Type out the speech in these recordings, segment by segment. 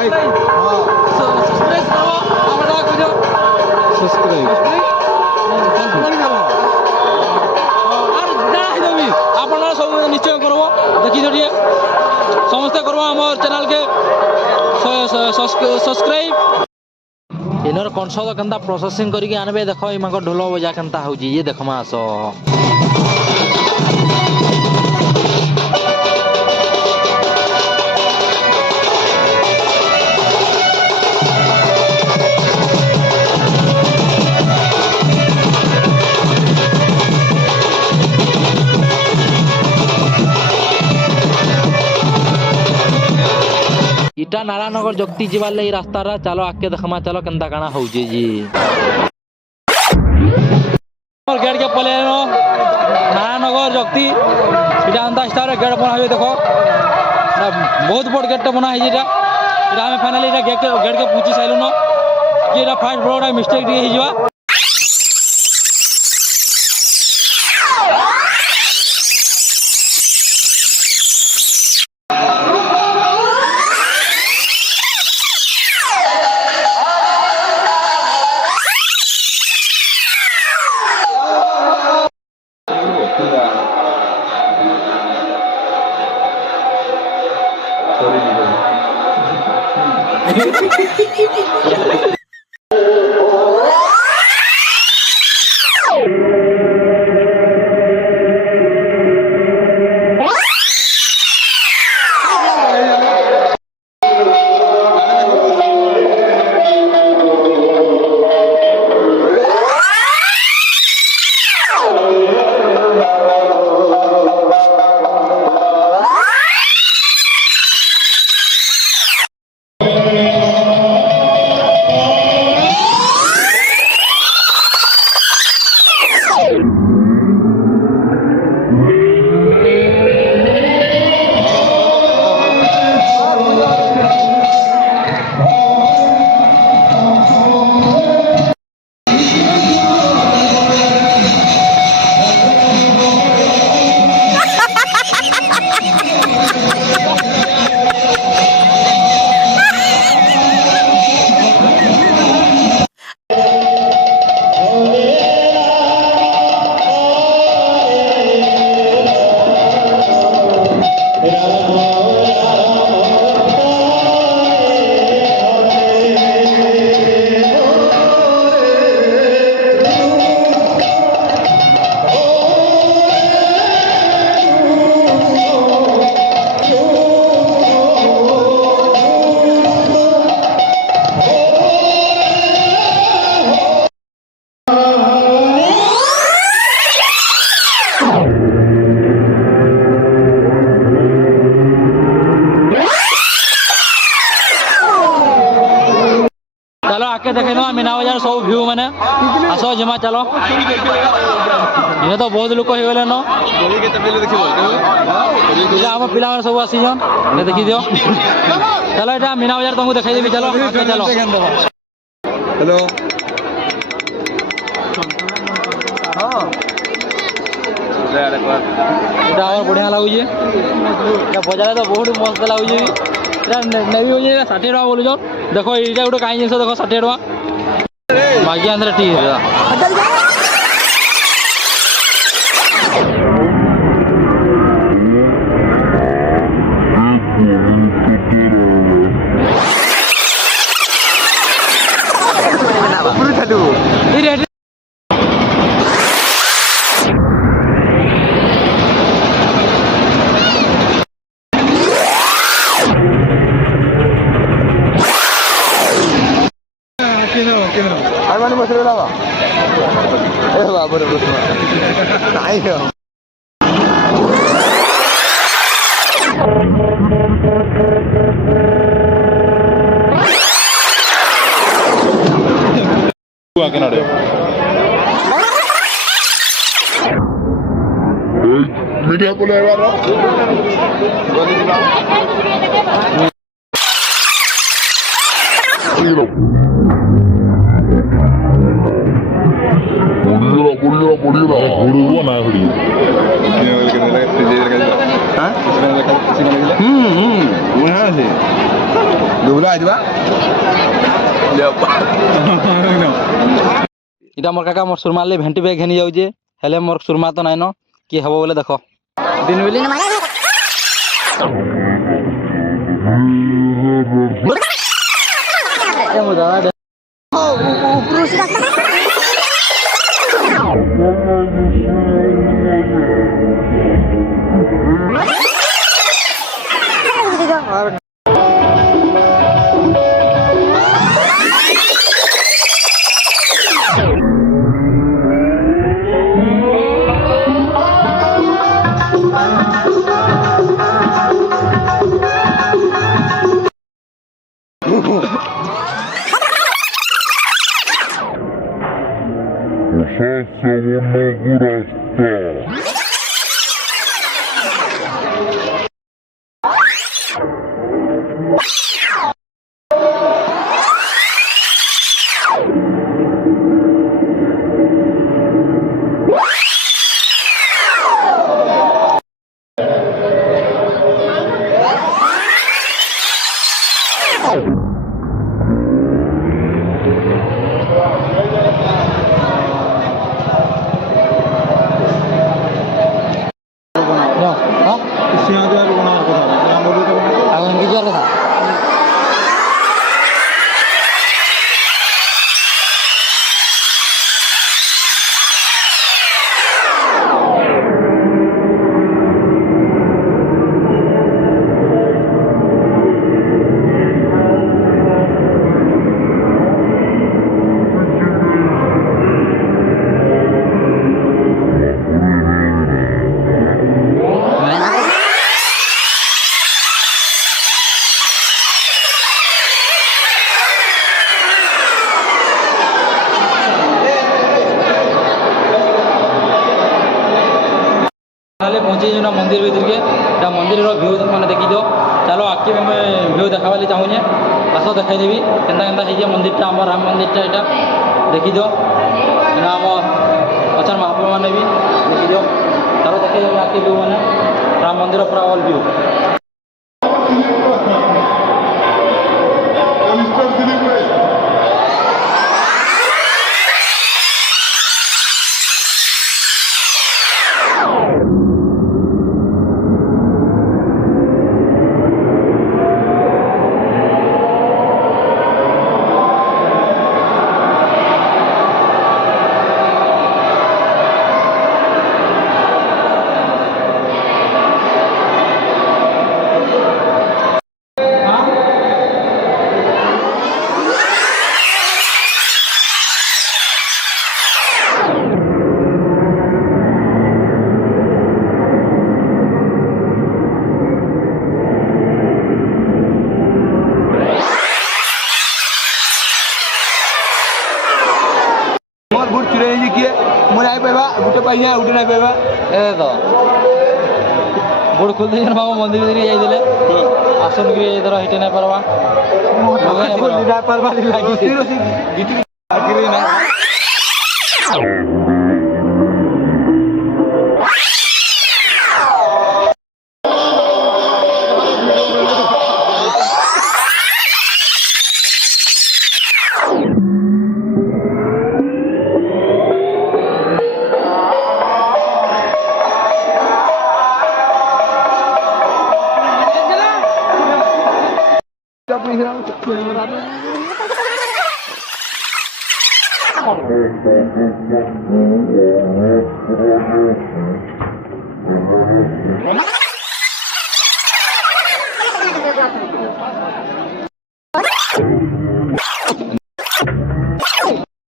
Like subscribe करो हमरा को सब्सक्राइब और जाना है देवी आपण सब निश्चय करबो देखि जटिए समस्त करबो हमर चैनल के सब्सक्राइब इनर कौनसा तो केनता प्रोसेसिंग करके आनबे देखो इमा को ढोल बजा केनता होजी ये देखमा आसो इटा नारायणनगर जगती जीवार लई रास्ता रा चलो आके देखमा चलो केनता काना होजे जी और गेट के पले नो नारायणनगर जगती इटा अंता स्टार गेट बना है देखो बहुत बड़ गेट बना है जेटा इटा हम फाइनली इटा गेट के पूछी साइलो न कि इटा फास्ट बड़ा मिस्टेक दी हिजवा चलो आके देखे ना मीना बाजार सब व्यू मैंने आसो जमा चलो ये तो बहुत लोक हो गले न हम पिला सब आसीजन देखी दियो चलो ये मीना बाजार तुमको देखाई देवी चलो आके चलो हेलो এটা আমার বড়িয়া লাগুছে এটা বজারে তো বহুত মস্ত লাগুছে এটা নেবি হয়ে 60 টাকা বলুছ দেখো এইটা গোটে কাই জিনিস দেখো 60 টাকা বাকি আন্দ্রে ঠিক আছে Armani masih lama. Baru ayo. Akan ada. Media boleh lewat. Boleh Dubla আইবা এটা মোর কাকা মোর সুরমা লে ভেন্টি বেগ ঘেনি যাউছে হেলে মোর সুরমা তো নাই ন কি হব বলে দেখো দিন বেলি पहुंचे जो मंदिर भीतर के मंदिर भ्यू मैंने देखी दो चलो आगे मैं भ्यू देखा चाहूँ आस देखाईदेवी के मंदिर आम राम मंदिर यहाँ देखी दो आम अच्छा महाप्रभु मैंने भी देखी दो चलो देखा आगे भ्यू मैंने राम मंदिर पूरा ऑल व्यू उठे पाइना उठे ना पाइबा ए तो बोर्ड खोल दे बाबा मंदिर भीतर जाइले आसन के इधर हिटे ना परवा ना परवा गीत आखिर ना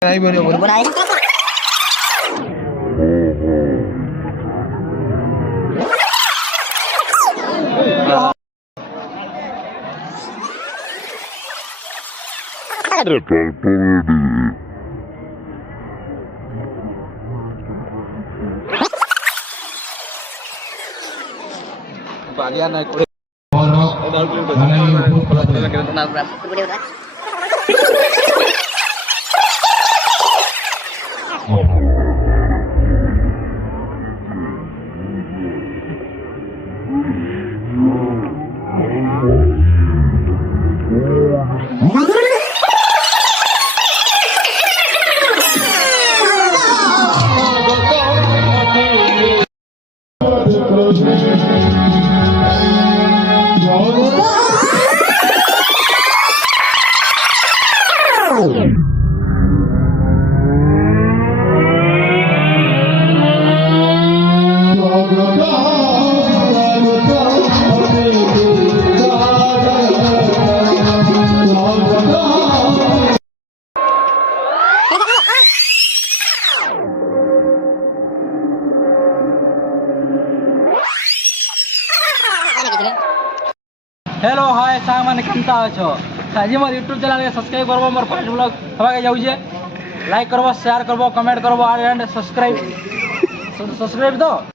नहीं बने बनाए बालिया नहीं कोई हेलो हाय सांग माने केनता अछो साजी मोर यूट्यूब चैनल के सब्सक्राइब करबो मोर फर्स्ट ब्लॉग हवा के जाउ जे लाइक करबो शेयर करबो कमेंट करबो एंड सब्सक्राइब दो